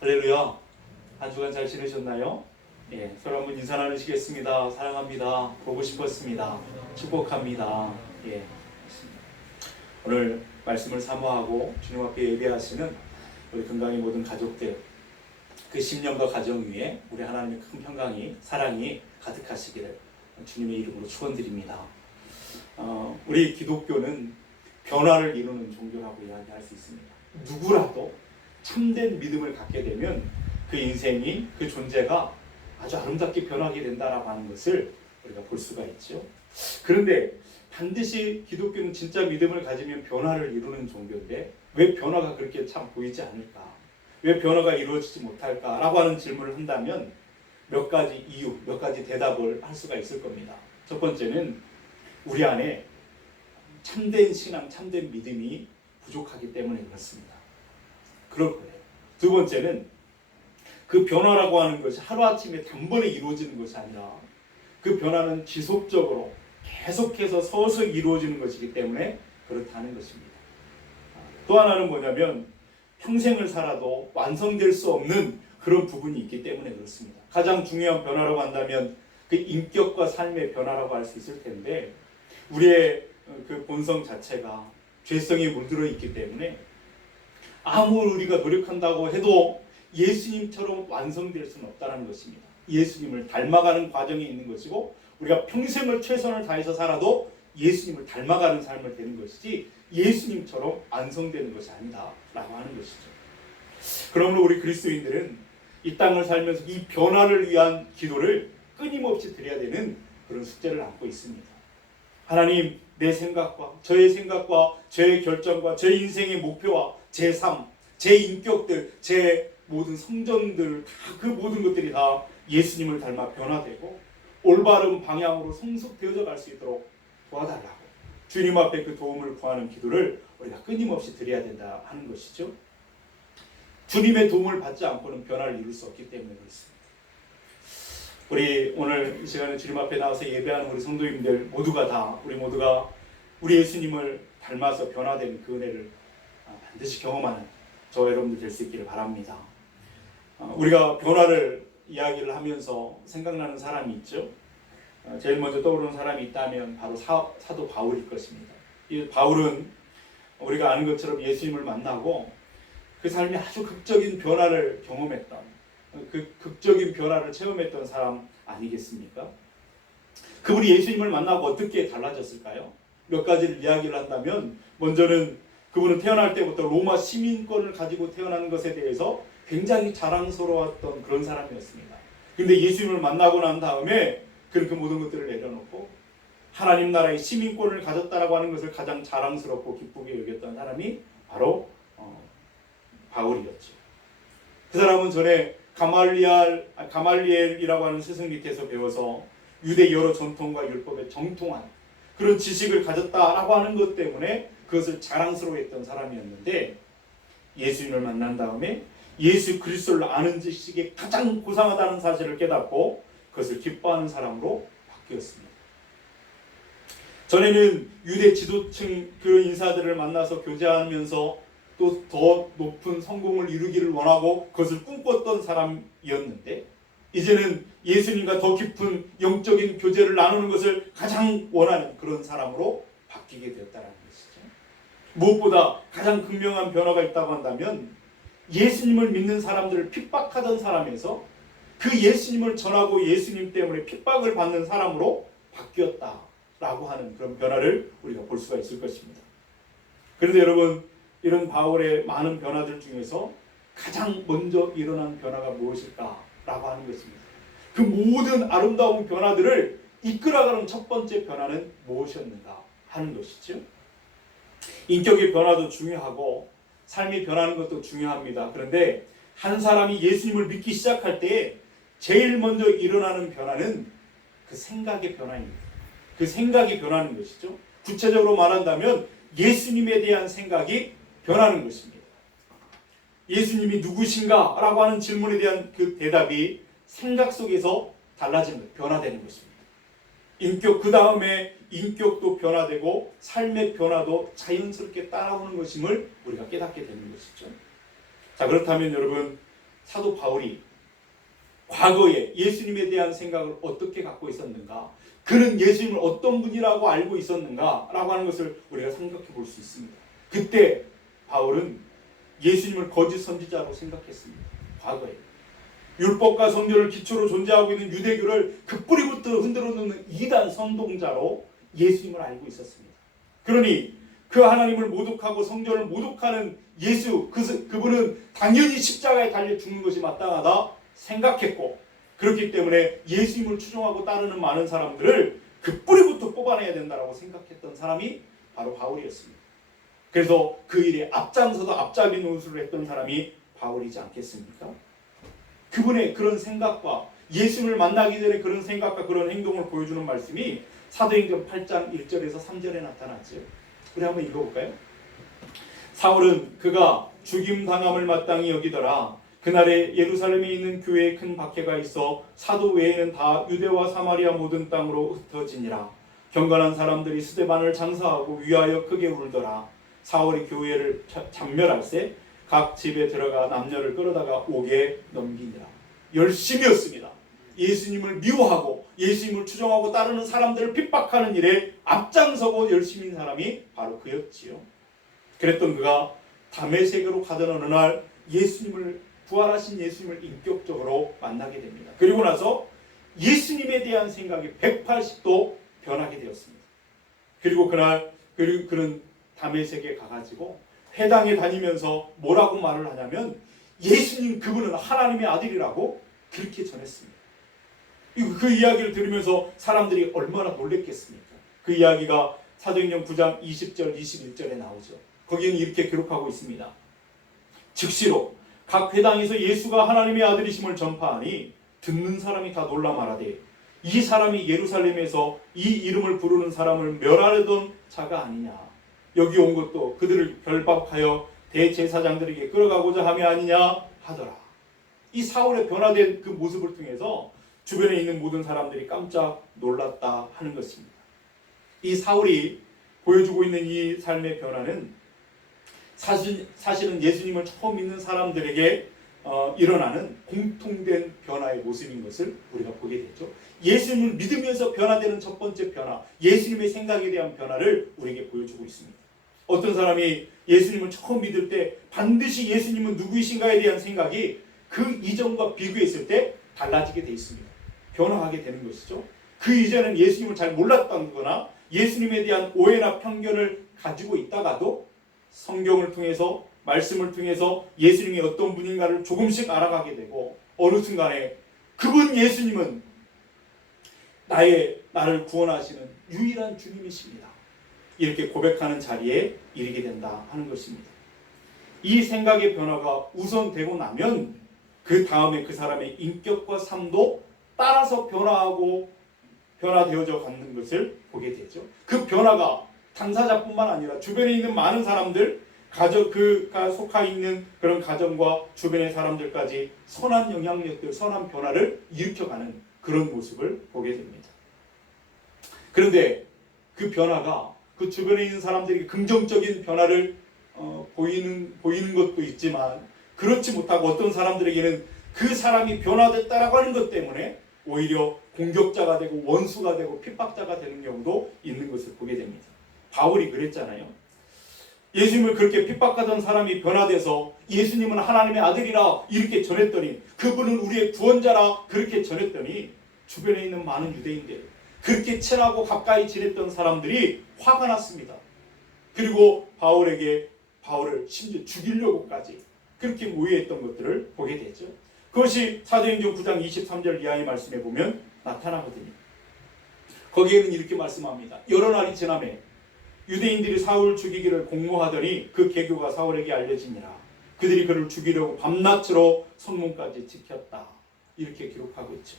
할렐루야. 한 주간 잘 지내셨나요? 예, 서로 한번 인사 나누시겠습니다. 사랑합니다. 보고 싶었습니다. 축복합니다. 예, 오늘 말씀을 사모하고 주님 앞에 예배하시는 우리 건강의 모든 가족들, 그 10년과 가정 위에 우리 하나님의 큰 평강이, 사랑이 가득하시기를 주님의 이름으로 축원드립니다. 우리 기독교는 변화를 이루는 종교라고 이야기할 수 있습니다. 누구라도 참된 믿음을 갖게 되면 그 인생이, 그 존재가 아주 아름답게 변하게 된다라고 하는 것을 우리가 볼 수가 있죠. 그런데 반드시 기독교는 진짜 믿음을 가지면 변화를 이루는 종교인데 왜 변화가 그렇게 참 보이지 않을까? 왜 변화가 이루어지지 못할까라고 하는 질문을 한다면 몇 가지 이유, 몇 가지 대답을 할 수가 있을 겁니다. 첫 번째는 우리 안에 참된 신앙, 참된 믿음이 부족하기 때문에 그렇습니다. 그럴 거예요. 두 번째는 그 변화라고 하는 것이 하루아침에 단번에 이루어지는 것이 아니라 그 변화는 지속적으로 계속해서 서서히 이루어지는 것이기 때문에 그렇다는 것입니다. 또 하나는 뭐냐면 평생을 살아도 완성될 수 없는 그런 부분이 있기 때문에 그렇습니다. 가장 중요한 변화라고 한다면 그 인격과 삶의 변화라고 할 수 있을 텐데 우리의 그 본성 자체가 죄성이 물들어 있기 때문에 아무리 우리가 노력한다고 해도 예수님처럼 완성될 수는 없다는 것입니다. 예수님을 닮아가는 과정이 있는 것이고 우리가 평생을 최선을 다해서 살아도 예수님을 닮아가는 삶을 되는 것이지 예수님처럼 완성되는 것이 아니다라고 하는 것이죠. 그러므로 우리 그리스도인들은 이 땅을 살면서 이 변화를 위한 기도를 끊임없이 드려야 되는 그런 숙제를 안고 있습니다. 하나님, 내 생각과 저의 결정과 제 인생의 목표와 제 삶, 제 인격들, 제 모든 성전들, 그 모든 것들이 다 예수님을 닮아 변화되고 올바른 방향으로 성숙되어져 갈 수 있도록 도와달라고 주님 앞에 그 도움을 구하는 기도를 우리가 끊임없이 드려야 된다 하는 것이죠. 주님의 도움을 받지 않고는 변화를 이룰 수 없기 때문에 그렇습니다. 우리 오늘 이 시간에 주님 앞에 나와서 예배하는 우리 성도님들 우리 모두가 우리 예수님을 닮아서 변화된 그 은혜를 반드시 경험하는 저와 여러분들 될 수 있기를 바랍니다. 우리가 변화를 이야기를 하면서 생각나는 사람이 있죠. 제일 먼저 떠오르는 사람이 있다면 바로 사도 바울일 것입니다. 이 바울은 우리가 아는 것처럼 예수님을 만나고 그 삶이 아주 극적인 변화를 경험했던, 그 극적인 변화를 체험했던 사람 아니겠습니까? 그분이 예수님을 만나고 어떻게 달라졌을까요? 몇 가지를 이야기를 한다면 먼저는 그분은 태어날 때부터 로마 시민권을 가지고 태어나는 것에 대해서 굉장히 자랑스러웠던 그런 사람이었습니다. 그런데 예수님을 만나고 난 다음에 그는 그 모든 것들을 내려놓고 하나님 나라의 시민권을 가졌다라고 하는 것을 가장 자랑스럽고 기쁘게 여겼던 사람이 바로 바울이었죠. 그 사람은 전에 가말리엘이라고 하는 스승 밑에서 배워서 유대 여러 전통과 율법에 정통한 그런 지식을 가졌다라고 하는 것 때문에 그것을 자랑스러워했던 사람이었는데 예수님을 만난 다음에 예수 그리스도를 아는 지식이 가장 고상하다는 사실을 깨닫고 그것을 기뻐하는 사람으로 바뀌었습니다. 전에는 유대 지도층 그 인사들을 만나서 교제하면서 또 더 높은 성공을 이루기를 원하고 그것을 꿈꿨던 사람이었는데 이제는 예수님과 더 깊은 영적인 교제를 나누는 것을 가장 원하는 그런 사람으로 바뀌게 되었다는 것이죠. 무엇보다 가장 극명한 변화가 있다고 한다면 예수님을 믿는 사람들을 핍박하던 사람에서 그 예수님을 전하고 예수님 때문에 핍박을 받는 사람으로 바뀌었다라고 하는 그런 변화를 우리가 볼 수가 있을 것입니다. 그런데 여러분, 이런 바울의 많은 변화들 중에서 가장 먼저 일어난 변화가 무엇일까라고 하는 것입니다. 그 모든 아름다운 변화들을 이끌어가는 첫 번째 변화는 무엇이었는가 하는 것이죠. 인격의 변화도 중요하고 삶이 변하는 것도 중요합니다. 그런데 한 사람이 예수님을 믿기 시작할 때 제일 먼저 일어나는 변화는 그 생각의 변화입니다. 그 생각이 변하는 것이죠. 구체적으로 말한다면 예수님에 대한 생각이 변하는 것입니다. 예수님이 누구신가? 라고 하는 질문에 대한 그 대답이 생각 속에서 달라지는, 변화되는 것입니다. 인격, 그 다음에 인격도 변화되고 삶의 변화도 자연스럽게 따라오는 것임을 우리가 깨닫게 되는 것이죠. 자, 그렇다면 여러분, 사도 바울이 과거에 예수님에 대한 생각을 어떻게 갖고 있었는가, 그는 예수님을 어떤 분이라고 알고 있었는가라고 하는 것을 우리가 생각해 볼 수 있습니다. 그때 바울은 예수님을 거짓 선지자로 생각했습니다. 과거에 율법과 성경을 기초로 존재하고 있는 유대교를 그 뿌리부터 흔들어 놓는 이단 선동자로 예수님을 알고 있었습니다. 그러니 그 하나님을 모독하고 성전을 모독하는 예수, 그분은 당연히 십자가에 달려 죽는 것이 마땅하다 생각했고, 그렇기 때문에 예수님을 추종하고 따르는 많은 사람들을 그 뿌리부터 뽑아내야 된다고 생각했던 사람이 바로 바울이었습니다. 그래서 그 일에 앞장서서 앞잡이 노릇을 했던 사람이 바울이지 않겠습니까? 그분의 그런 생각과 예수님을 만나기 전에 그런 생각과 그런 행동을 보여주는 말씀이 사도행전 8장 1절에서 3절에 나타났죠. 우리 한번 읽어볼까요? 사울은 그가 죽임당함을 마땅히 여기더라. 그날에 예루살렘에 있는 교회에 큰 박해가 있어 사도 외에는 다 유대와 사마리아 모든 땅으로 흩어지니라. 경건한 사람들이 스데반을 장사하고 위하여 크게 울더라. 사울이 교회를 참멸할세 각 집에 들어가 남녀를 끌어다가 옥에 넘기니라. 열심이었습니다. 예수님을 미워하고 예수님을 추종하고 따르는 사람들을 핍박하는 일에 앞장서고 열심인 사람이 바로 그였지요. 그랬던 그가 다메섹으로 가던 어느 날 부활하신 예수님을 인격적으로 만나게 됩니다. 그리고 나서 예수님에 대한 생각이 180도 변하게 되었습니다. 그리고 그날 그는 다메섹에 가가지고 회당에 다니면서 뭐라고 말을 하냐면 예수님 그분은 하나님의 아들이라고 그렇게 전했습니다. 그 이야기를 들으면서 사람들이 얼마나 놀랬겠습니까? 그 이야기가 사도행전 9장 20절 21절에 나오죠. 거기는 이렇게 기록하고 있습니다. 즉시로 각 회당에서 예수가 하나님의 아들이심을 전파하니 듣는 사람이 다 놀라 말하되 이 사람이 예루살렘에서 이 이름을 부르는 사람을 멸하려던 자가 아니냐. 여기 온 것도 그들을 결박하여 대제사장들에게 끌어가고자 함이 아니냐 하더라. 이 사울의 변화된 그 모습을 통해서 주변에 있는 모든 사람들이 깜짝 놀랐다 하는 것입니다. 이 사울이 보여주고 있는 이 삶의 변화는 사실은 예수님을 처음 믿는 사람들에게 일어나는 공통된 변화의 모습인 것을 우리가 보게 되죠. 예수님을 믿으면서 변화되는 첫 번째 변화, 예수님의 생각에 대한 변화를 우리에게 보여주고 있습니다. 어떤 사람이 예수님을 처음 믿을 때 반드시 예수님은 누구이신가에 대한 생각이 그 이전과 비교했을 때 달라지게 되어 있습니다. 변화하게 되는 것이죠. 그 이전은 예수님을 잘 몰랐다거나 예수님에 대한 오해나 편견을 가지고 있다가도 성경을 통해서 말씀을 통해서 예수님이 어떤 분인가를 조금씩 알아가게 되고 어느 순간에 그분 예수님은 나를 구원하시는 유일한 주님이십니다. 이렇게 고백하는 자리에 이르게 된다 하는 것입니다. 이 생각의 변화가 우선되고 나면 그 다음에 그 사람의 인격과 삶도 따라서 변화되어져 가는 것을 보게 되죠. 그 변화가 당사자뿐만 아니라 주변에 있는 많은 사람들, 그가 속하 있는 그런 가정과 주변의 사람들까지 선한 영향력들, 선한 변화를 일으켜가는 그런 모습을 보게 됩니다. 그런데 그 변화가 그 주변에 있는 사람들에게 긍정적인 변화를 보이는 것도 있지만 그렇지 못하고 어떤 사람들에게는 그 사람이 변화됐다라고 하는 것 때문에 오히려 공격자가 되고 원수가 되고 핍박자가 되는 경우도 있는 것을 보게 됩니다. 바울이 그랬잖아요. 예수님을 그렇게 핍박하던 사람이 변화돼서 예수님은 하나님의 아들이라 이렇게 전했더니 그분은 우리의 구원자라 그렇게 전했더니 주변에 있는 많은 유대인들, 그렇게 친하고 가까이 지냈던 사람들이 화가 났습니다. 그리고 바울을 심지어 죽이려고까지 그렇게 모의했던 것들을 보게 되죠. 그것이 사도행전 9장 23절 이하의 말씀에 보면 나타나거든요. 거기에는 이렇게 말씀합니다. 여러 날이 지나매 유대인들이 사울 죽이기를 공모하더니 그 계교가 사울에게 알려지니라. 그들이 그를 죽이려고 밤낮으로 성문까지 지켰다. 이렇게 기록하고 있죠.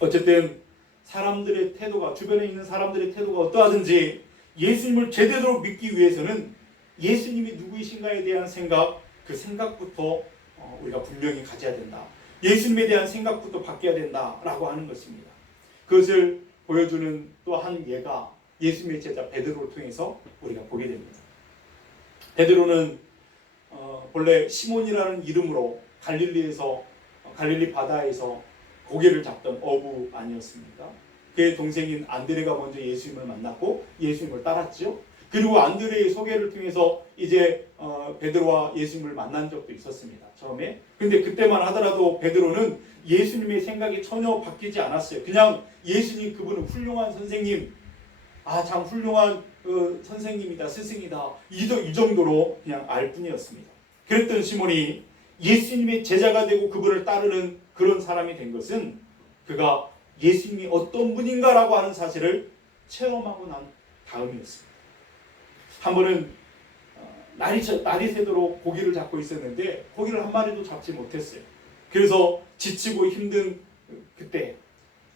어쨌든 사람들의 태도가, 주변에 있는 사람들의 태도가 어떠하든지 예수님을 제대로 믿기 위해서는 예수님이 누구이신가에 대한 생각, 그 생각부터 우리가 분명히 가져야 된다. 예수님에 대한 생각부터 바뀌어야 된다라고 하는 것입니다. 그것을 보여주는 또 한 예가 예수님의 제자 베드로를 통해서 우리가 보게 됩니다. 베드로는 본래 시몬이라는 이름으로 갈릴리 바다에서 고기를 잡던 어부 아니었습니까? 그의 동생인 안드레가 먼저 예수님을 만났고 예수님을 따랐죠. 그리고 안드레의 소개를 통해서 이제 베드로와 예수님을 만난 적도 있었습니다. 처음에. 근데 그때만 하더라도 베드로는 예수님의 생각이 전혀 바뀌지 않았어요. 그냥 예수님 그분은 훌륭한 선생님, 참 훌륭한 선생님이다, 스승이다, 이 정도로 그냥 알 뿐이었습니다. 그랬던 시몬이 예수님의 제자가 되고 그분을 따르는 그런 사람이 된 것은 그가 예수님이 어떤 분인가라고 하는 사실을 체험하고 난 다음이었습니다. 한 번은 날이 새도록 고기를 잡고 있었는데 고기를 한 마리도 잡지 못했어요. 그래서 지치고 힘든 그때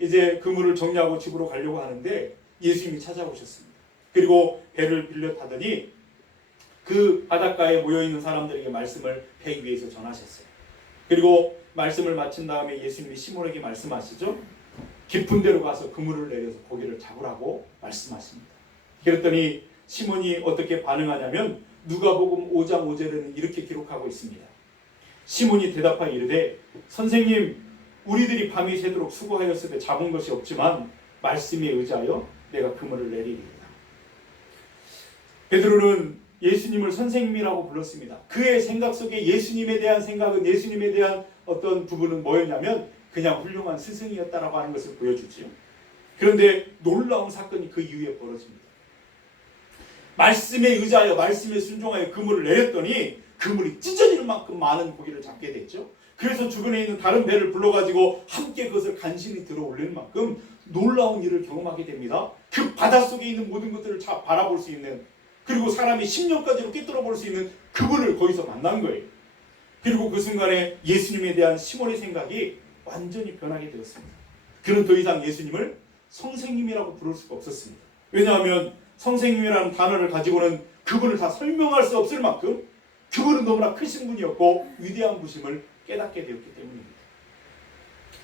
이제 그물을 정리하고 집으로 가려고 하는데 예수님이 찾아오셨습니다. 그리고 배를 빌려 타더니 그 바닷가에 모여있는 사람들에게 말씀을 배 위에서 전하셨어요. 그리고 말씀을 마친 다음에 예수님이 시몬에게 말씀하시죠. 깊은 데로 가서 그물을 내려서 고기를 잡으라고 말씀하십니다. 그랬더니 시몬이 어떻게 반응하냐면 누가복음 5장 5절에는 이렇게 기록하고 있습니다. 시몬이 대답하여 이르되 선생님, 우리들이 밤이 새도록 수고하였으되 잡은 것이 없지만 말씀에 의지하여 내가 그물을 내리리이다. 베드로는 예수님을 선생님이라고 불렀습니다. 그의 생각 속에 예수님에 대한 생각은, 예수님에 대한 어떤 부분은 뭐였냐면 그냥 훌륭한 스승이었다라고 하는 것을 보여주지요. 그런데 놀라운 사건이 그 이후에 벌어집니다. 말씀에 의지하여, 말씀에 순종하여 그물을 내렸더니 그물이 찢어질 만큼 많은 고기를 잡게 됐죠. 그래서 주변에 있는 다른 배를 불러가지고 함께 그것을 간신히 들어 올리는 만큼 놀라운 일을 경험하게 됩니다. 그 바닷속에 있는 모든 것들을 다 바라볼 수 있는, 그리고 사람이 10년까지로 꿰뚫어 볼 수 있는 그분을 거기서 만난 거예요. 그리고 그 순간에 예수님에 대한 시몬의 생각이 완전히 변하게 되었습니다. 그는 더 이상 예수님을 선생님이라고 부를 수가 없었습니다. 왜냐하면 선생님이라는 단어를 가지고는 그분을 다 설명할 수 없을 만큼 그분은 너무나 크신 분이었고 위대한 분임을 깨닫게 되었기 때문입니다.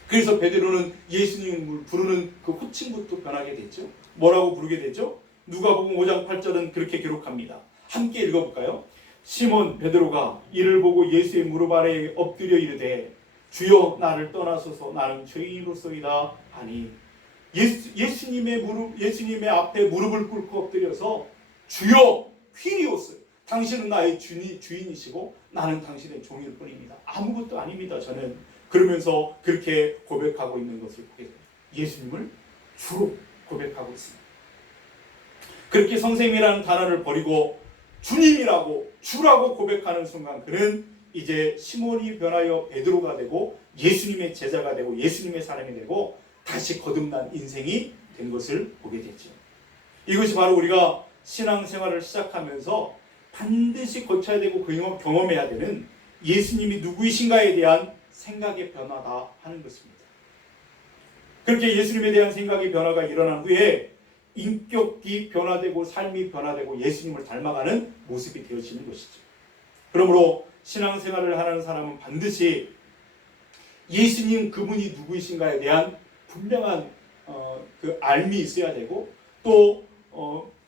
그래서 베드로는 예수님을 부르는 그 호칭부터 변하게 됐죠. 뭐라고 부르게 되죠? 누가복음 5장 8절은 그렇게 기록합니다. 함께 읽어볼까요? 시몬 베드로가 이를 보고 예수의 무릎 아래에 엎드려 이르되 주여 나를 떠나소서 나는 죄인으로소이다 하니 예수님의 앞에 무릎을 꿇고 엎드려서 주여 퀴리오스, 당신은 나의 주인이시고 나는 당신의 종일 뿐입니다. 아무것도 아닙니다. 저는 그러면서 그렇게 고백하고 있는 것을 보게 됩니다. 예수님을 주로 고백하고 있습니다. 그렇게 선생님이라는 단어를 버리고 주님이라고, 주라고 고백하는 순간 그는 이제 시몬이 변하여 베드로가 되고 예수님의 제자가 되고 예수님의 사람이 되고 다시 거듭난 인생이 된 것을 보게 되죠. 이것이 바로 우리가 신앙생활을 시작하면서 반드시 거쳐야 되고 경험해야 되는 예수님이 누구이신가에 대한 생각의 변화다 하는 것입니다. 그렇게 예수님에 대한 생각의 변화가 일어난 후에 인격이 변화되고 삶이 변화되고 예수님을 닮아가는 모습이 되어지는 것이죠. 그러므로 신앙생활을 하는 사람은 반드시 예수님 그분이 누구이신가에 대한 분명한 그 알미 있어야 되고 또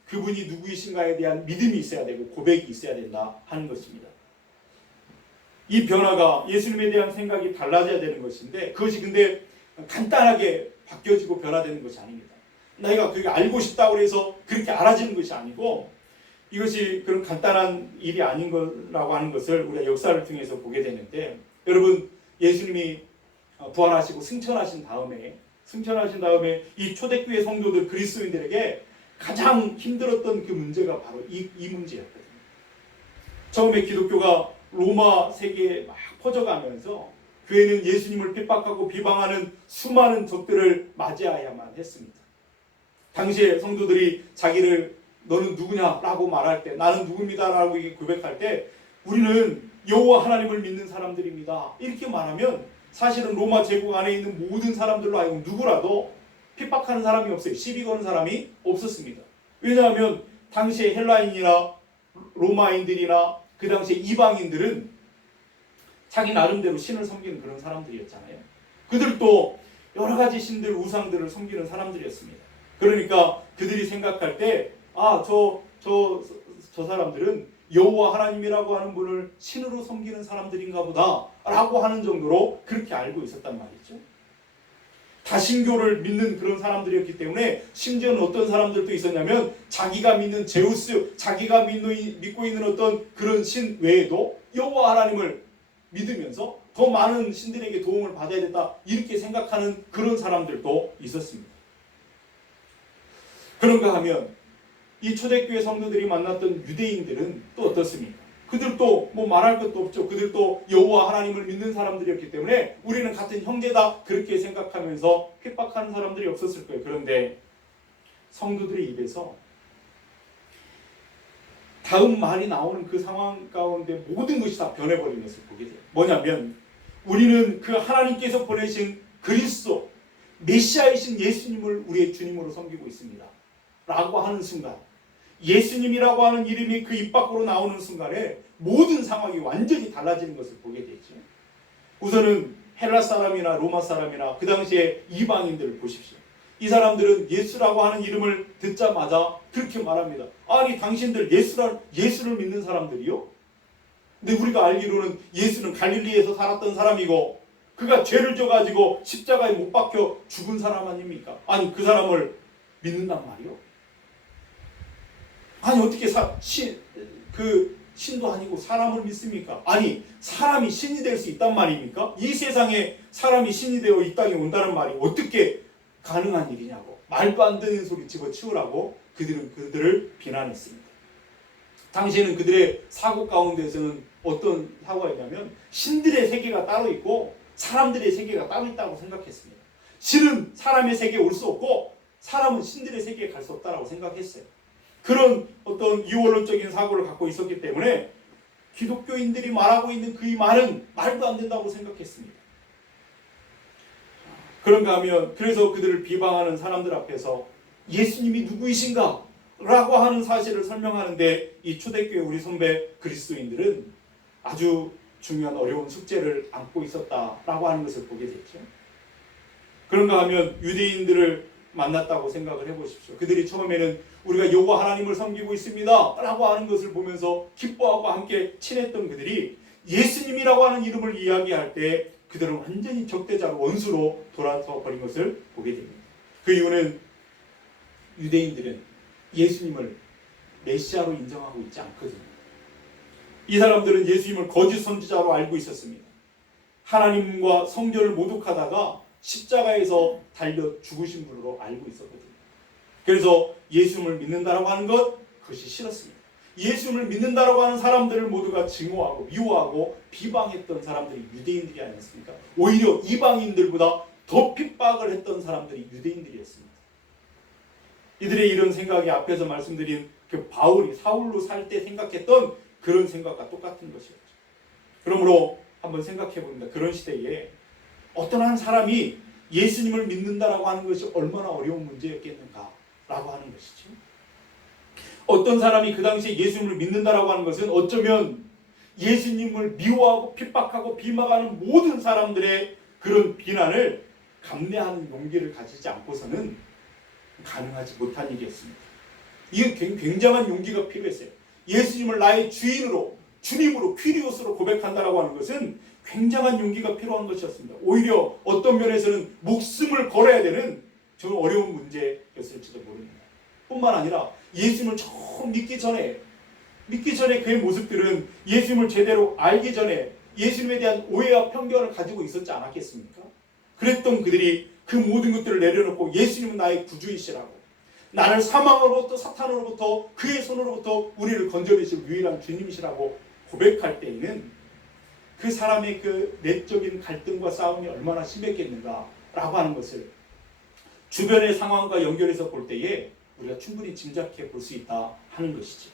그분이 누구이신가에 대한 믿음이 있어야 되고 고백이 있어야 된다 하는 것입니다. 이 변화가 예수님에 대한 생각이 달라져야 되는 것인데 그것이 근데 간단하게 바뀌어지고 변화되는 것이 아닙니다. 내가 그게 알고 싶다고 해서 그렇게 알아지는 것이 아니고 이것이 그런 간단한 일이 아닌 거라고 하는 것을 우리가 역사를 통해서 보게 되는데 여러분 예수님이 부활하시고 승천하신 다음에 이 초대교회 성도들 그리스도인들에게 가장 힘들었던 그 문제가 바로 이 문제였거든요. 처음에 기독교가 로마 세계에 막 퍼져가면서 교회는 예수님을 핍박하고 비방하는 수많은 적들을 맞이해야만 했습니다. 당시에 성도들이 자기를 너는 누구냐라고 말할 때 나는 누굽니다라고 고백할 때 우리는 여호와 하나님을 믿는 사람들입니다. 이렇게 말하면 사실은 로마 제국 안에 있는 모든 사람들로 하여금 누구라도 핍박하는 사람이 없어요. 시비 거는 사람이 없었습니다. 왜냐하면 당시에 헬라인이나 로마인들이나 그 당시에 이방인들은 자기 나름대로 신을 섬기는 그런 사람들이었잖아요. 그들도 여러 가지 신들, 우상들을 섬기는 사람들이었습니다. 그러니까 그들이 생각할 때 저 사람들은 여호와 하나님이라고 하는 분을 신으로 섬기는 사람들인가 보다 라고 하는 정도로 그렇게 알고 있었단 말이죠. 다신교를 믿는 그런 사람들이었기 때문에 심지어는 어떤 사람들도 있었냐면 자기가 믿는 제우스, 자기가 믿고 있는 어떤 그런 신 외에도 여호와 하나님을 믿으면서 더 많은 신들에게 도움을 받아야 된다 이렇게 생각하는 그런 사람들도 있었습니다. 그런가 하면 이 초대교회 성도들이 만났던 유대인들은 또 어떻습니까? 그들도 뭐 말할 것도 없죠. 그들도 여호와 하나님을 믿는 사람들이었기 때문에 우리는 같은 형제다 그렇게 생각하면서 핍박하는 사람들이 없었을 거예요. 그런데 성도들의 입에서 다음 말이 나오는 그 상황 가운데 모든 것이 다 변해버린 것을 보게 돼요. 뭐냐면 우리는 그 하나님께서 보내신 그리스도 메시아이신 예수님을 우리의 주님으로 섬기고 있습니다 라고 하는 순간, 예수님이라고 하는 이름이 그 입 밖으로 나오는 순간에 모든 상황이 완전히 달라지는 것을 보게 되죠. 우선은 헬라 사람이나 로마 사람이나 그 당시에 이방인들을 보십시오. 이 사람들은 예수라고 하는 이름을 듣자마자 그렇게 말합니다. 아니 당신들 예수를 믿는 사람들이요? 근데 우리가 알기로는 예수는 갈릴리에서 살았던 사람이고 그가 죄를 져가지고 십자가에 못 박혀 죽은 사람 아닙니까? 아니 그 사람을 믿는단 말이요? 아니 어떻게 신도 아니고 사람을 믿습니까? 아니 사람이 신이 될 수 있단 말입니까? 이 세상에 사람이 신이 되어 이 땅에 온다는 말이 어떻게 가능한 일이냐고 말도 안 되는 소리 집어치우라고 그들을 비난했습니다. 당시에는 그들의 사고 가운데서는 어떤 사고가 있냐면 신들의 세계가 따로 있고 사람들의 세계가 따로 있다고 생각했습니다. 신은 사람의 세계에 올 수 없고 사람은 신들의 세계에 갈 수 없다고 생각했어요. 그런 어떤 유월론적인 사고를 갖고 있었기 때문에 기독교인들이 말하고 있는 그 말은 말도 안 된다고 생각했습니다. 그런가 하면 그래서 그들을 비방하는 사람들 앞에서 예수님이 누구이신가? 라고 하는 사실을 설명하는데 이 초대교회 우리 선배 그리스도인들은 아주 중요한 어려운 숙제를 안고 있었다라고 하는 것을 보게 됐죠. 그런가 하면 유대인들을 만났다고 생각을 해보십시오. 그들이 처음에는 우리가 여호와 하나님을 섬기고 있습니다 라고 하는 것을 보면서 기뻐하고 함께 친했던 그들이 예수님이라고 하는 이름을 이야기할 때 그들은 완전히 적대자로 원수로 돌아서 버린 것을 보게 됩니다. 그 이유는 유대인들은 예수님을 메시아로 인정하고 있지 않거든요. 이 사람들은 예수님을 거짓 선지자로 알고 있었습니다. 하나님과 성전을 모독하다가 십자가에서 달려 죽으신 분으로 알고 있었거든요. 그래서 예수님을 믿는다라고 하는 것, 그것이 싫었습니다. 예수님을 믿는다라고 하는 사람들을 모두가 증오하고 미워하고 비방했던 사람들이 유대인들이 아니었습니까? 오히려 이방인들보다 더 핍박을 했던 사람들이 유대인들이었습니다. 이들의 이런 생각이 앞에서 말씀드린 그 바울이 사울로 살 때 생각했던 그런 생각과 똑같은 것이었죠. 그러므로 한번 생각해 봅니다. 그런 시대에 어떤 한 사람이 예수님을 믿는다라고 하는 것이 얼마나 어려운 문제였겠는가라고 하는 것이죠. 어떤 사람이 그 당시에 예수님을 믿는다라고 하는 것은 어쩌면 예수님을 미워하고 핍박하고 비방하는 모든 사람들의 그런 비난을 감내하는 용기를 가지지 않고서는 가능하지 못한 일이었습니다. 이게 굉장한 용기가 필요했어요. 예수님을 나의 주인으로, 주님으로, 퀴리오스로 고백한다라고 하는 것은 굉장한 용기가 필요한 것이었습니다. 오히려 어떤 면에서는 목숨을 걸어야 되는 좀 어려운 문제였을지도 모릅니다. 뿐만 아니라 예수님을 처음 믿기 전에 그의 모습들은 예수님을 제대로 알기 전에 예수님에 대한 오해와 편견을 가지고 있었지 않았겠습니까? 그랬던 그들이 그 모든 것들을 내려놓고 예수님은 나의 구주이시라고, 나를 사망으로부터 사탄으로부터 그의 손으로부터 우리를 건져내실 유일한 주님이시라고 고백할 때에는 그 사람의 그 내적인 갈등과 싸움이 얼마나 심했겠는가라고 하는 것을 주변의 상황과 연결해서 볼 때에 우리가 충분히 짐작해 볼 수 있다 하는 것이죠.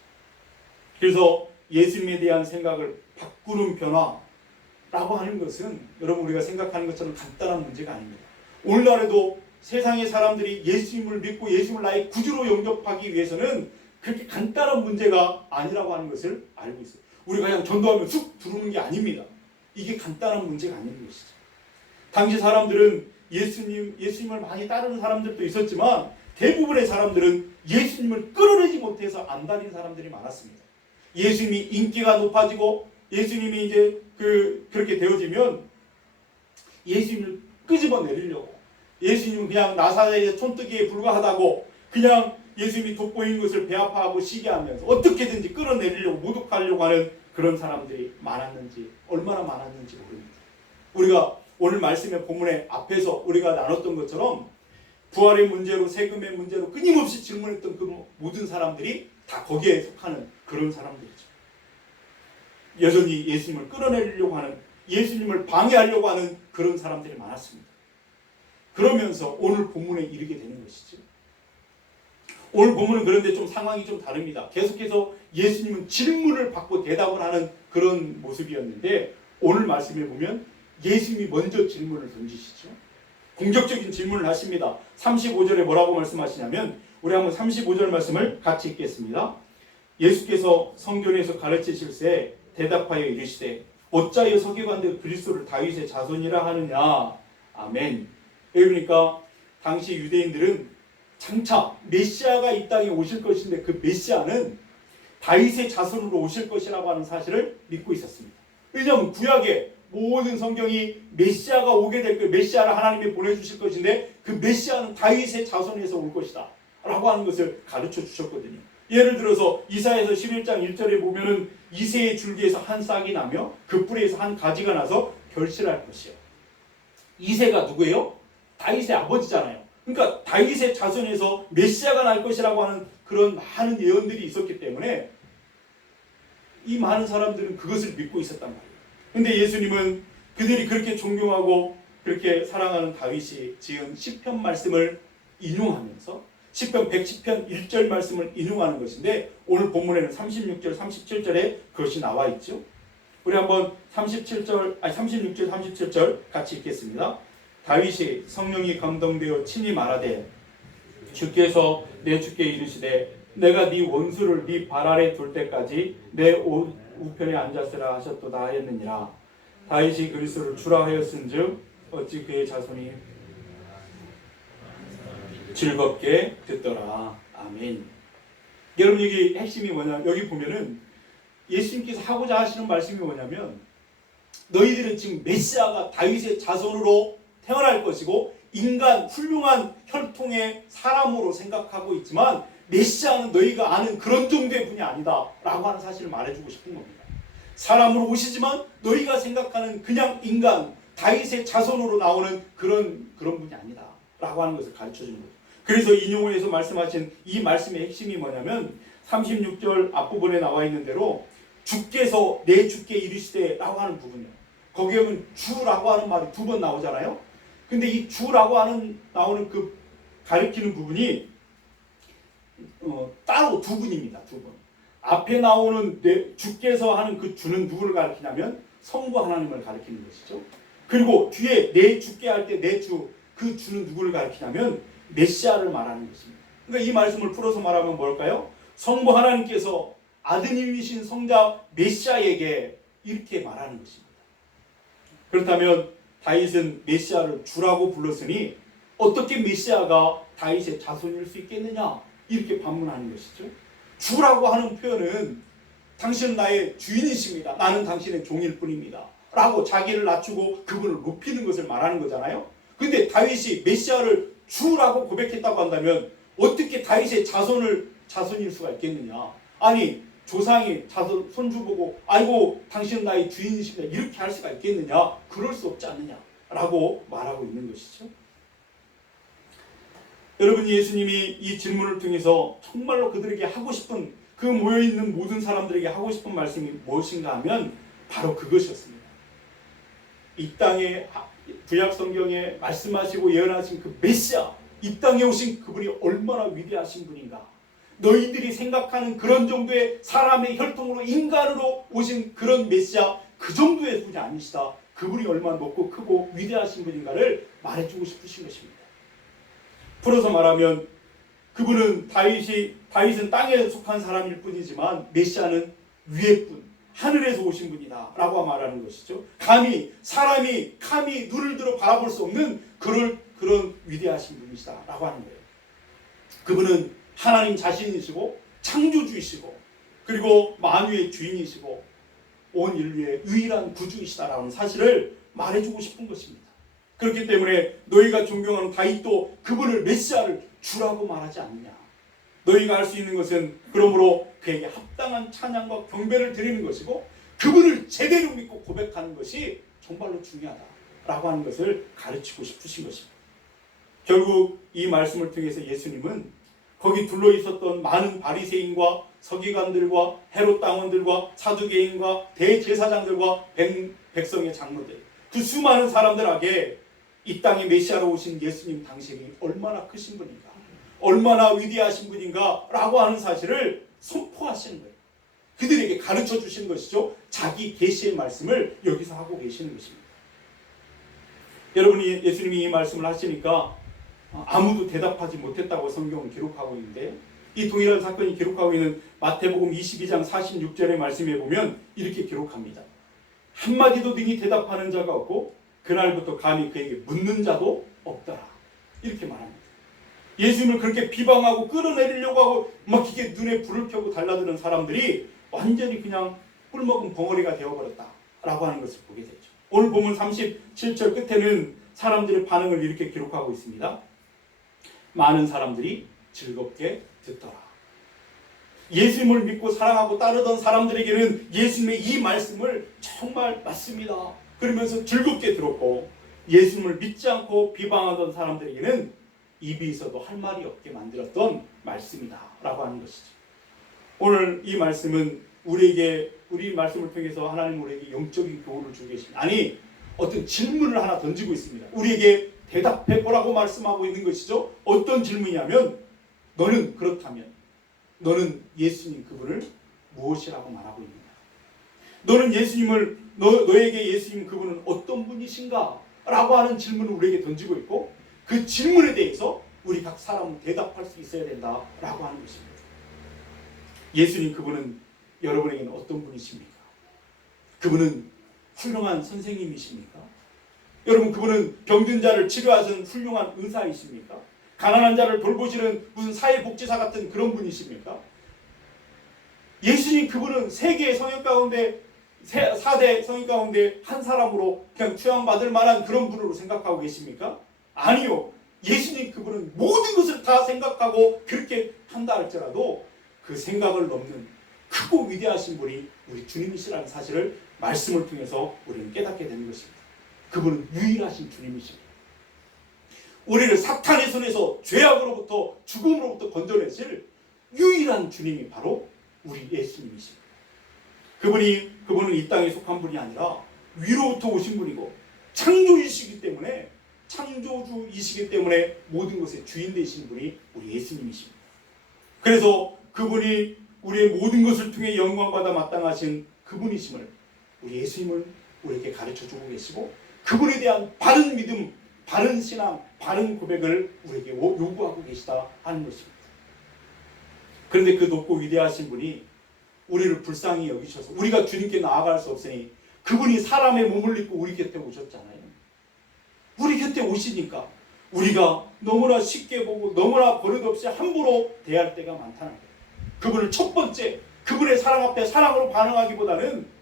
그래서 예수님에 대한 생각을 바꾸는 변화라고 하는 것은 여러분 우리가 생각하는 것처럼 간단한 문제가 아닙니다. 오늘날에도 세상의 사람들이 예수님을 믿고 예수님을 나의 구주로 영접하기 위해서는 그렇게 간단한 문제가 아니라고 하는 것을 알고 있어요. 우리가 그냥 전도하면 쑥 들어오는 게 아닙니다. 이게 간단한 문제가 아닌 것이죠. 당시 사람들은 예수님을 많이 따르는 사람들도 있었지만 대부분의 사람들은 예수님을 끌어내지 못해서 안달인 사람들이 많았습니다. 예수님이 인기가 높아지고 예수님이 이제 그렇게 되어지면 예수님을 끄집어내리려고, 예수님은 그냥 나사렛의 촌뜨기에 불과하다고 그냥 예수님이 돋보이는 것을 배아파하고 시기하면서 어떻게든지 끌어내리려고 모독하려고 하는 그런 사람들이 많았는지, 얼마나 많았는지 모릅니다. 우리가 오늘 말씀의 본문의 앞에서 우리가 나눴던 것처럼 부활의 문제로, 세금의 문제로 끊임없이 질문했던 그 모든 사람들이 다 거기에 속하는 그런 사람들이죠. 여전히 예수님을 끌어내리려고 하는, 예수님을 방해하려고 하는 그런 사람들이 많았습니다. 그러면서 오늘 본문에 이르게 되는 것이죠. 오늘 본문은 그런데 좀 상황이 좀 다릅니다. 계속해서 예수님은 질문을 받고 대답을 하는 그런 모습이었는데 오늘 말씀에 보면 예수님이 먼저 질문을 던지시죠. 공격적인 질문을 하십니다. 35절에 뭐라고 말씀하시냐면, 우리 한번 35절 말씀을 같이 읽겠습니다. 예수께서 성전에서 가르치실새 대답하여 이르시되 어찌하여 서기관들 그리스도를 다윗의 자손이라 하느냐. 아멘. 그러니까 당시 유대인들은 장차 메시아가 이 땅에 오실 것인데 그 메시아는 다윗의 자손으로 오실 것이라고 하는 사실을 믿고 있었습니다. 왜냐하면 구약의 모든 성경이 메시아가 오게 될 거예요. 메시아를 하나님이 보내주실 것인데 그 메시아는 다윗의 자손에서 올 것이다 라고 하는 것을 가르쳐 주셨거든요. 예를 들어서 이사야서 11장 1절에 보면은 이새의 줄기에서 한 싹이 나며 그 뿌리에서 한 가지가 나서 결실할 것이요. 이새가 누구예요? 다윗의 아버지잖아요. 그러니까 다윗의 자손에서 메시아가 날 것이라고 하는 그런 많은 예언들이 있었기 때문에 이 많은 사람들은 그것을 믿고 있었단 말이에요. 근데 예수님은 그들이 그렇게 존경하고 그렇게 사랑하는 다윗이 지은 시편 말씀을 인용하면서 시편 110편 1절 말씀을 인용하는 것인데 오늘 본문에는 36절 37절에 그것이 나와 있죠. 우리 한번 36절 37절 같이 읽겠습니다. 다윗이 성령이 감동되어 친히 말하되 주께서 내 주께 이르시되 내가 네 원수를 네 발 아래 둘 때까지 내 우편에 앉았으라 하셨도다 하였느니라. 다윗이 그리스도를 주라 하였은즉 어찌 그의 자손이 즐겁게 듣더라. 아멘. 여러분, 여기 핵심이 뭐냐? 여기 보면은 예수님께서 하고자 하시는 말씀이 뭐냐면 너희들은 지금 메시아가 다윗의 자손으로 태어날 것이고 인간 훌륭한 혈통의 사람으로 생각하고 있지만 메시아는 너희가 아는 그런 정도의 분이 아니다 라고 하는 사실을 말해주고 싶은 겁니다. 사람으로 오시지만 너희가 생각하는 그냥 인간 다윗의 자손으로 나오는 그런 분이 아니다 라고 하는 것을 가르쳐주는 거죠. 그래서 인용을 해서 말씀하신 이 말씀의 핵심이 뭐냐면 36절 앞부분에 나와 있는 대로 주께서 내 주께 이르시되 라고 하는 부분이에요. 거기에 보면 주라고 하는 말이 두 번 나오잖아요. 근데 이 주라고 나오는 그 가리키는 부분이 따로 두 분입니다. 두 분. 앞에 나오는 주께서 하는 그 주는 누구를 가리키냐면 성부 하나님을 가리키는 것이죠. 그리고 뒤에 내 주께 할 때 내 주, 그 주는 누구를 가리키냐면 메시아를 말하는 것입니다. 그러니까 이 말씀을 풀어서 말하면 뭘까요? 성부 하나님께서 아드님이신 성자 메시아에게 이렇게 말하는 것입니다. 그렇다면 다윗은 메시아를 주라고 불렀으니 어떻게 메시아가 다윗의 자손일 수 있겠느냐? 이렇게 반문하는 것이죠. 주라고 하는 표현은 당신은 나의 주인이십니다. 나는 당신의 종일 뿐입니다. 라고 자기를 낮추고 그분을 높이는 것을 말하는 거잖아요. 근데 다윗이 메시아를 주라고 고백했다고 한다면 어떻게 다윗의 자손일 수가 있겠느냐? 아니 조상이 손주 보고 아이고 당신은 나의 주인이십니다 이렇게 할 수가 있겠느냐? 그럴 수 없지 않느냐? 라고 말하고 있는 것이죠. 여러분, 예수님이 이 질문을 통해서 정말로 그들에게 하고 싶은, 그 모여있는 모든 사람들에게 하고 싶은 말씀이 무엇인가 하면 바로 그것이었습니다. 이 땅에 구약 성경에 말씀하시고 예언하신 그 메시아, 이 땅에 오신 그분이 얼마나 위대하신 분인가. 너희들이 생각하는 그런 정도의 사람의 혈통으로 인간으로 오신 그런 메시아, 그 정도의 분이 아니시다. 그분이 얼마나 높고 크고 위대하신 분인가를 말해주고 싶으신 것입니다. 풀어서 말하면 그분은 다윗은 땅에 속한 사람일 뿐이지만 메시아는 위의 분, 하늘에서 오신 분이다 라고 말하는 것이죠. 사람이 감히 눈을 들어 바라볼 수 없는 그런 위대하신 분이시다 라고 하는 거예요. 그분은 하나님 자신이시고 창조주이시고 그리고 만유의 주인이시고 온 인류의 유일한 구주이시다라는 사실을 말해주고 싶은 것입니다. 그렇기 때문에 너희가 존경하는 다윗도 그분을 메시아를 주라고 말하지 않느냐. 너희가 할 수 있는 것은 그러므로 그에게 합당한 찬양과 경배를 드리는 것이고 그분을 제대로 믿고 고백하는 것이 정말로 중요하다라고 하는 것을 가르치고 싶으신 것입니다. 결국 이 말씀을 통해서 예수님은 거기 둘러 있었던 많은 바리새인과 서기관들과 헤롯 당원들과 사두개인과 대제사장들과 백성의 장로들, 그 수많은 사람들에게 이 땅에 메시아로 오신 예수님 당신이 얼마나 크신 분인가, 얼마나 위대하신 분인가 라고 하는 사실을 선포하시는 거예요. 그들에게 가르쳐 주시는 것이죠. 자기 계시의 말씀을 여기서 하고 계시는 것입니다. 여러분이 예수님이 이 말씀을 하시니까 아무도 대답하지 못했다고 성경은 기록하고 있는데, 이 동일한 사건이 기록하고 있는 마태복음 22장 46절의 말씀에 보면 이렇게 기록합니다. 한마디도 능히 대답하는 자가 없고 그날부터 감히 그에게 묻는 자도 없더라. 이렇게 말합니다. 예수님을 그렇게 비방하고 끌어내리려고 하고 막 이게 눈에 불을 켜고 달라드는 사람들이 완전히 그냥 꿀먹은 벙어리가 되어버렸다라고 하는 것을 보게 되죠. 오늘 보면 37절 끝에는 사람들의 반응을 이렇게 기록하고 있습니다. 많은 사람들이 즐겁게 듣더라. 예수님을 믿고 사랑하고 따르던 사람들에게는 예수님의 이 말씀을 정말 맞습니다 그러면서 즐겁게 들었고, 예수님을 믿지 않고 비방하던 사람들에게는 입이 있어도 할 말이 없게 만들었던 말씀이다 라고 하는 것이죠. 오늘 이 말씀은 우리 말씀을 통해서 하나님 우리에게 영적인 교훈을 주고 계십니다. 아니, 어떤 질문을 하나 던지고 있습니다. 우리에게 대답해 보라고 말씀하고 있는 것이죠. 어떤 질문이냐면, 너는 그렇다면 너는 예수님 그분을 무엇이라고 말하고 있는가? 너는 예수님을 너에게 예수님 그분은 어떤 분이신가? 라고 하는 질문을 우리에게 던지고 있고, 그 질문에 대해서 우리 각 사람은 대답할 수 있어야 된다라고 하는 것입니다. 예수님 그분은 여러분에게는 어떤 분이십니까? 그분은 훌륭한 선생님이십니까? 여러분, 그분은 병든 자를 치료하시는 훌륭한 의사이십니까? 가난한 자를 돌보시는 무슨 사회복지사 같은 그런 분이십니까? 예수님 그분은 세계의 성역 가운데 4대 성역 가운데 한 사람으로 그냥 추앙받을 만한 그런 분으로 생각하고 계십니까? 아니요. 예수님 그분은 모든 것을 다 생각하고 그렇게 한다 할지라도 그 생각을 넘는 크고 위대하신 분이 우리 주님이시라는 사실을 말씀을 통해서 우리는 깨닫게 되는 것입니다. 그분은 유일하신 주님이십니다. 우리를 사탄의 손에서 죄악으로부터 죽음으로부터 건져내실 유일한 주님이 바로 우리 예수님이십니다. 그분은 이 땅에 속한 분이 아니라 위로부터 오신 분이고 창조주이시기 때문에 모든 것의 주인 되신 분이 우리 예수님이십니다. 그래서 그분이 우리의 모든 것을 통해 영광받아 마땅하신 그분이심을 우리 예수님을 우리에게 가르쳐주고 계시고, 그분에 대한 바른 믿음, 바른 신앙, 바른 고백을 우리에게 요구하고 계시다 하는 것입니다. 그런데 그 높고 위대하신 분이 우리를 불쌍히 여기셔서 우리가 주님께 나아갈 수 없으니 그분이 사람의 몸을 입고 우리 곁에 오셨잖아요. 우리 곁에 오시니까 우리가 너무나 쉽게 보고 너무나 버릇없이 함부로 대할 때가 많다는 거예요. 그분을 첫 번째 그분의 사랑 앞에 사랑으로 반응하기보다는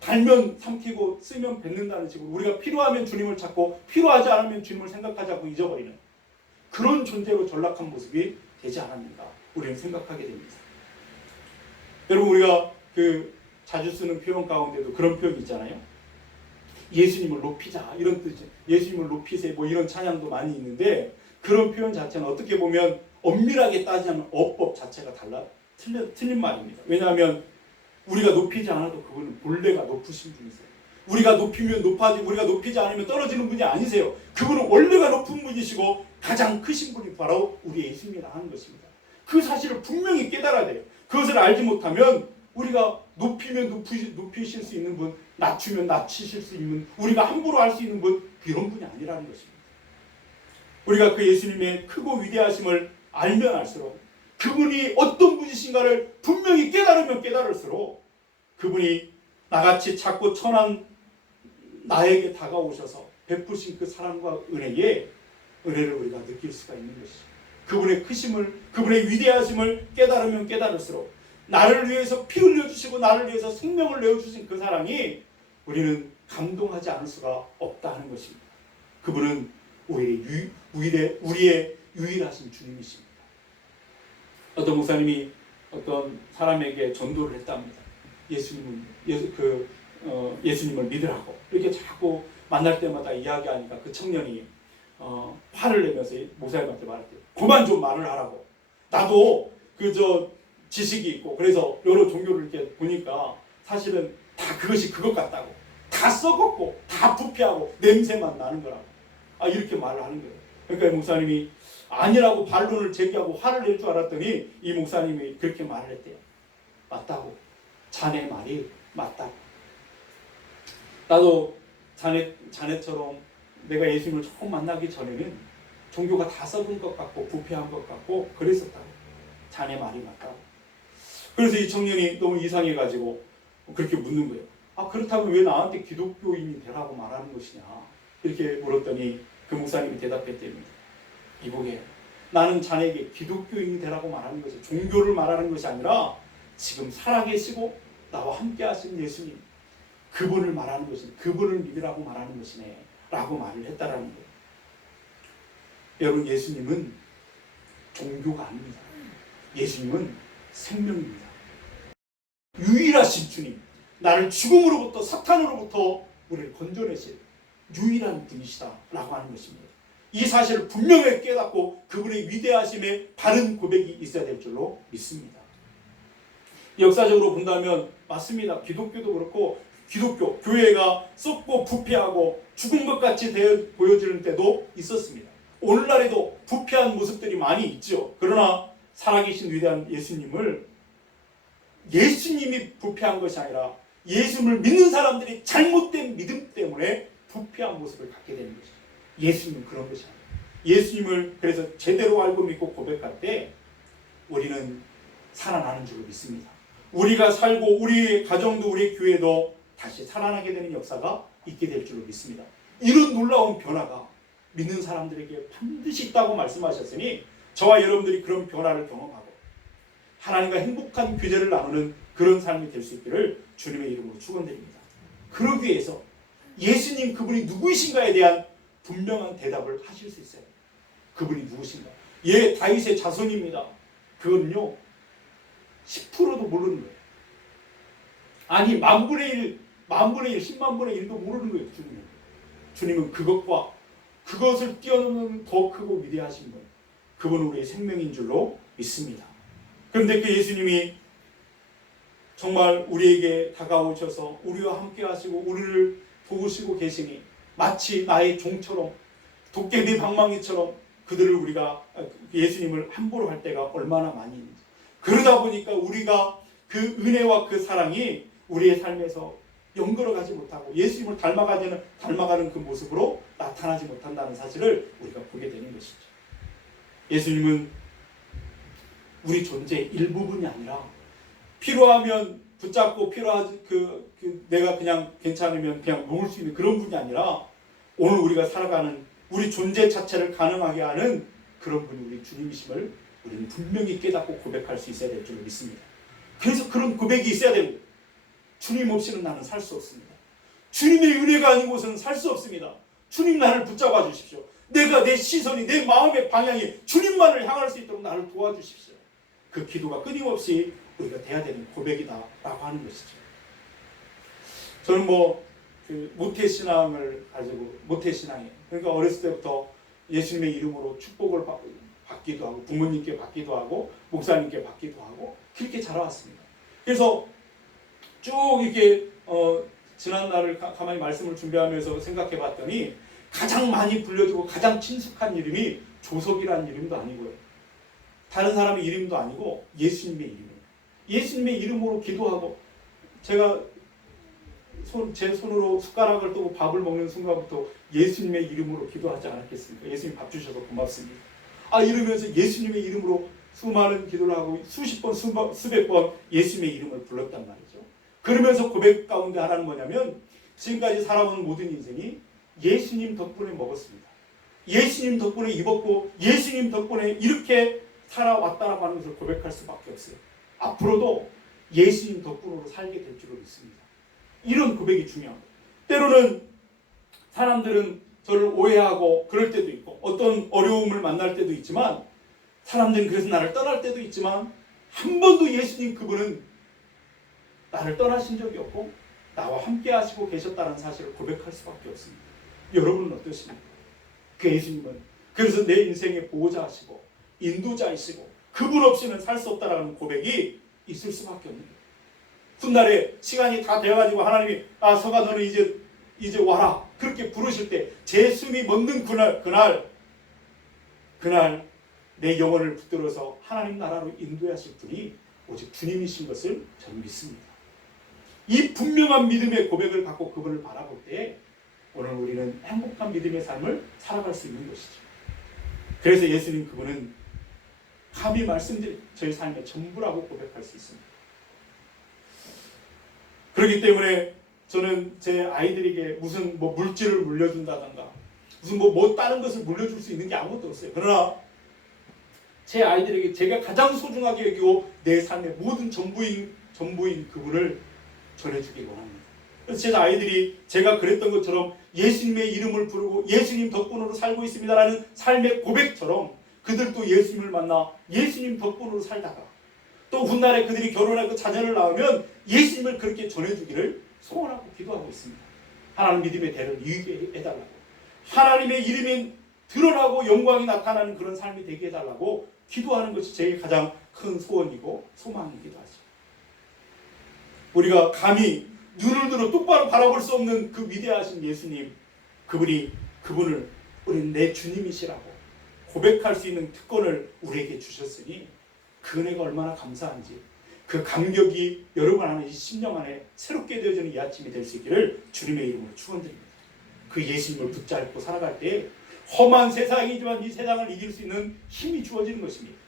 달면 삼키고 쓰면 뱉는다는 식으로 우리가 필요하면 주님을 찾고 필요하지 않으면 주님을 생각하지 않고 잊어버리는 그런 존재로 전락한 모습이 되지 않았는가 우리는 생각하게 됩니다. 여러분, 우리가 자주 쓰는 표현 가운데도 그런 표현이 있잖아요. 예수님을 높이자 이런 뜻이죠. 예수님을 높이세 뭐 이런 찬양도 많이 있는데, 그런 표현 자체는 어떻게 보면 엄밀하게 따지자면 어법 자체가 틀린 말입니다. 왜냐하면 우리가 높이지 않아도 그분은 본래가 높으신 분이세요. 우리가 높이면 높아지고 우리가 높이지 않으면 떨어지는 분이 아니세요. 그분은 원래가 높은 분이시고 가장 크신 분이 바로 우리 예수님이라 하는 것입니다. 그 사실을 분명히 깨달아야 돼요. 그것을 알지 못하면 우리가 높이면 높이실 수 있는 분, 낮추면 낮추실 수 있는, 우리가 함부로 할 수 있는 분, 그런 분이 아니라는 것입니다. 우리가 그 예수님의 크고 위대하심을 알면 알수록, 그분이 어떤 분이신가를 분명히 깨달으면 깨달을수록 그분이 나같이 작고 천한 나에게 다가오셔서 베푸신 그 사랑과 은혜를 우리가 느낄 수가 있는 것이죠. 그분의 크심을, 그분의 위대하심을 깨달으면 깨달을수록 나를 위해서 피 흘려주시고 나를 위해서 생명을 내어주신 그 사랑이 우리는 감동하지 않을 수가 없다 하는 것입니다. 그분은 우리의 유일하신 주님이십니다. 어떤 목사님이 어떤 사람에게 전도를 했답니다. 예수님을 믿으라고 이렇게 자꾸 만날 때마다 이야기하니까 그 청년이 화를 내면서 목사님한테 말했대요. 그만 좀 말을 하라고. 나도 지식이 있고 그래서 여러 종교를 이렇게 보니까 사실은 다 그것이 그것 같다고. 다 썩었고 다 부패하고 냄새만 나는 거라고. 이렇게 말을 하는 거예요. 그러니까 목사님이 아니라고 반론을 제기하고 화를 낼 줄 알았더니 이 목사님이 그렇게 말을 했대요. 맞다고. 자네 말이 맞다고. 나도 자네처럼 내가 예수님을 처음 만나기 전에는 종교가 다 썩은 것 같고 부패한 것 같고 그랬었다고. 자네 말이 맞다고. 그래서 이 청년이 너무 이상해가지고 그렇게 묻는 거예요. 그렇다면 왜 나한테 기독교인이 되라고 말하는 것이냐 이렇게 물었더니 그 목사님이 대답했답니다. 이보게, 나는 자네에게 기독교인이 되라고 말하는 것이 종교를 말하는 것이 아니라 지금 살아계시고 나와 함께 하신 예수님, 그분을 말하는 것이네, 그분을 믿으라고 말하는 것이네 라고 말을 했다라는 거예요. 여러분, 예수님은 종교가 아닙니다. 예수님은 생명입니다. 유일하신 주님, 나를 죽음으로부터 사탄으로부터 우리를 건져내실 유일한 분이시다라고 하는 것입니다. 이 사실을 분명히 깨닫고 그분의 위대하심에 바른 고백이 있어야 될 줄로 믿습니다. 역사적으로 본다면 맞습니다. 기독교도 그렇고 기독교, 교회가 썩고 부패하고 죽은 것 같이 보여지는 때도 있었습니다. 오늘날에도 부패한 모습들이 많이 있죠. 그러나 살아계신 위대한 예수님이 부패한 것이 아니라 예수님을 믿는 사람들이 잘못된 믿음 때문에 부패한 모습을 갖게 되는 것이죠. 예수님은 그런 것이 아니에요. 예수님을 그래서 제대로 알고 믿고 고백할 때 우리는 살아나는 줄로 믿습니다. 우리가 살고 우리의 가정도 우리의 교회도 다시 살아나게 되는 역사가 있게 될 줄로 믿습니다. 이런 놀라운 변화가 믿는 사람들에게 반드시 있다고 말씀하셨으니 저와 여러분들이 그런 변화를 경험하고 하나님과 행복한 교제를 나누는 그런 삶이 될 수 있기를 주님의 이름으로 축원드립니다. 그러기 위해서 예수님 그분이 누구이신가에 대한 분명한 대답을 하실 수 있어요. 그분이 누구신가? 다윗의 자손입니다. 그건요 10%도 모르는 거예요. 아니 만분의 1, 10만분의 1도 모르는 거예요. 주님은 그것을 뛰어넘는 더 크고 위대하신 분, 그분은 우리의 생명인 줄로 믿습니다. 그런데 그 예수님이 정말 우리에게 다가오셔서 우리와 함께 하시고 우리를 도우시고 계시니 마치 나의 종처럼 도깨비 방망이처럼 예수님을 함부로 할 때가 얼마나 많이 있는지. 그러다 보니까 우리가 그 은혜와 그 사랑이 우리의 삶에서 연결어가지 못하고 예수님을 닮아가는 그 모습으로 나타나지 못한다는 사실을 우리가 보게 되는 것이죠. 예수님은 우리 존재의 일부분이 아니라 필요하면 붙잡고 내가 그냥 괜찮으면 그냥 놓을 수 있는 그런 분이 아니라 오늘 우리가 살아가는 우리 존재 자체를 가능하게 하는 그런 분이 우리 주님이심을 우리는 분명히 깨닫고 고백할 수 있어야 될 줄 믿습니다. 그래서 그런 고백이 있어야 됩니다. 주님 없이는 나는 살 수 없습니다. 주님의 은혜가 아닌 곳은 살 수 없습니다. 주님 나를 붙잡아 주십시오. 내 시선이 내 마음의 방향이 주님만을 향할 수 있도록 나를 도와주십시오. 그 기도가 끊임없이 우리가 돼야 되는 고백이다라고 하는 것이죠. 저는 모태신앙을 가지고 모태신앙이에요. 그러니까 어렸을 때부터 예수님의 이름으로 축복을 받기도 하고 부모님께 받기도 하고 목사님께 받기도 하고 그렇게 자라왔습니다. 그래서 쭉 이렇게 지난 날을 가만히 말씀을 준비하면서 생각해 봤더니 가장 많이 불려지고 가장 친숙한 이름이 조석이라는 이름도 아니고요. 다른 사람의 이름도 아니고 예수님의 이름이에요. 예수님의 이름으로 기도하고 제가 제 손으로 숟가락을 뜨고 밥을 먹는 순간부터 예수님의 이름으로 기도하지 않았겠습니까? 예수님 밥 주셔서 고맙습니다. 이러면서 예수님의 이름으로 수많은 기도를 하고 수십 번, 수백 번 예수님의 이름을 불렀단 말이죠. 그러면서 고백 가운데 하나는 뭐냐면 지금까지 살아온 모든 인생이 예수님 덕분에 먹었습니다. 예수님 덕분에 입었고 예수님 덕분에 이렇게 살아왔다라고 하는 것을 고백할 수밖에 없어요. 앞으로도 예수님 덕분으로 살게 될 줄로 믿습니다. 이런 고백이 중요합니다. 때로는 사람들은 저를 오해하고 그럴 때도 있고 어떤 어려움을 만날 때도 있지만 사람들은 그래서 나를 떠날 때도 있지만 한 번도 예수님 그분은 나를 떠나신 적이 없고 나와 함께 하시고 계셨다는 사실을 고백할 수밖에 없습니다. 여러분은 어떠십니까? 그 예수님은 그래서 내 인생의 보호자이시고 인도자이시고 그분 없이는 살 수 없다라는 고백이 있을 수밖에 없는 거예요. 훗날에 시간이 다 되어가지고 하나님이 서가 너는 이제 와라 그렇게 부르실 때 제 숨이 멎는 그날 내 영혼을 붙들어서 하나님 나라로 인도하실 분이 오직 주님이신 것을 저는 믿습니다. 이 분명한 믿음의 고백을 갖고 그분을 바라볼 때 오늘 우리는 행복한 믿음의 삶을 살아갈 수 있는 것이죠. 그래서 예수님 그분은 감히 말씀드린 저희 삶의 전부라고 고백할 수 있습니다. 그렇기 때문에 저는 제 아이들에게 무슨 물질을 물려준다든가 무슨 다른 것을 물려줄 수 있는 게 아무것도 없어요. 그러나 제 아이들에게 제가 가장 소중하게 여기고 내 삶의 모든 전부인 그분을 전해주길 원합니다. 그래서 제 아이들이 제가 그랬던 것처럼 예수님의 이름을 부르고 예수님 덕분으로 살고 있습니다라는 삶의 고백처럼 그들도 예수님을 만나 예수님 덕분으로 살다가 또 훗날에 그들이 결혼하고 자녀를 낳으면 예수님을 그렇게 전해주기를 소원하고 기도하고 있습니다. 하나님 믿음의 대를 이루게 해달라고 하나님의 이름이 드러나고 영광이 나타나는 그런 삶이 되게 해달라고 기도하는 것이 제 가장 큰 소원이고 소망이기도 하죠. 우리가 감히 눈을 들어 똑바로 바라볼 수 없는 그 위대하신 예수님 그분을 우리는 내 주님이시라고 고백할 수 있는 특권을 우리에게 주셨으니 그 은혜가 얼마나 감사한지 그 감격이 여러분 안에 이 심령 안에 새롭게 되어지는 이 아침이 될 수 있기를 주님의 이름으로 축원드립니다. 그 예수님을 붙잡고 살아갈 때 험한 세상이지만 이 세상을 이길 수 있는 힘이 주어지는 것입니다.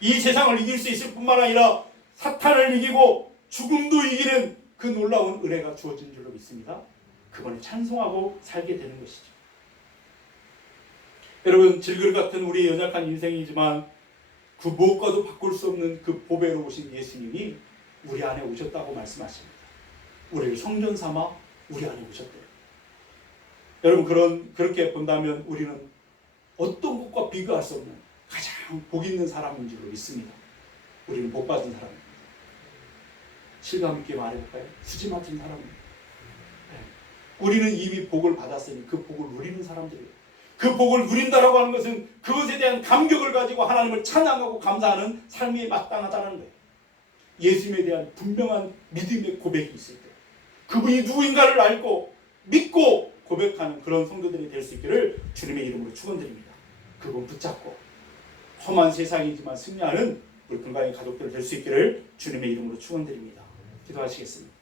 이 세상을 이길 수 있을 뿐만 아니라 사탄을 이기고 죽음도 이기는 그 놀라운 은혜가 주어진 줄로 믿습니다. 그분을 찬송하고 살게 되는 것이죠. 여러분 질그릇 같은 우리의 연약한 인생이지만 그 무엇과도 바꿀 수 없는 그 보배로 오신 예수님이 우리 안에 오셨다고 말씀하십니다. 우리를 성전 삼아 우리 안에 오셨대요. 여러분 그렇게 본다면 우리는 어떤 것과 비교할 수 없는 가장 복 있는 사람인 줄로 믿습니다. 우리는 복 받은 사람입니다. 실감 있게 말해볼까요? 수지 맞은 사람입니다. 우리는 이미 복을 받았으니 그 복을 누리는 사람들이에요. 그 복을 누린다라고 하는 것은 그것에 대한 감격을 가지고 하나님을 찬양하고 감사하는 삶이 마땅하다는 거예요. 예수님에 대한 분명한 믿음의 고백이 있을 때 그분이 누구인가를 알고 믿고 고백하는 그런 성도들이 될 수 있기를 주님의 이름으로 축원드립니다. 그분 붙잡고 험한 세상이지만 승리하는 우리 건강의 가족들 될 수 있기를 주님의 이름으로 축원드립니다. 기도하시겠습니다.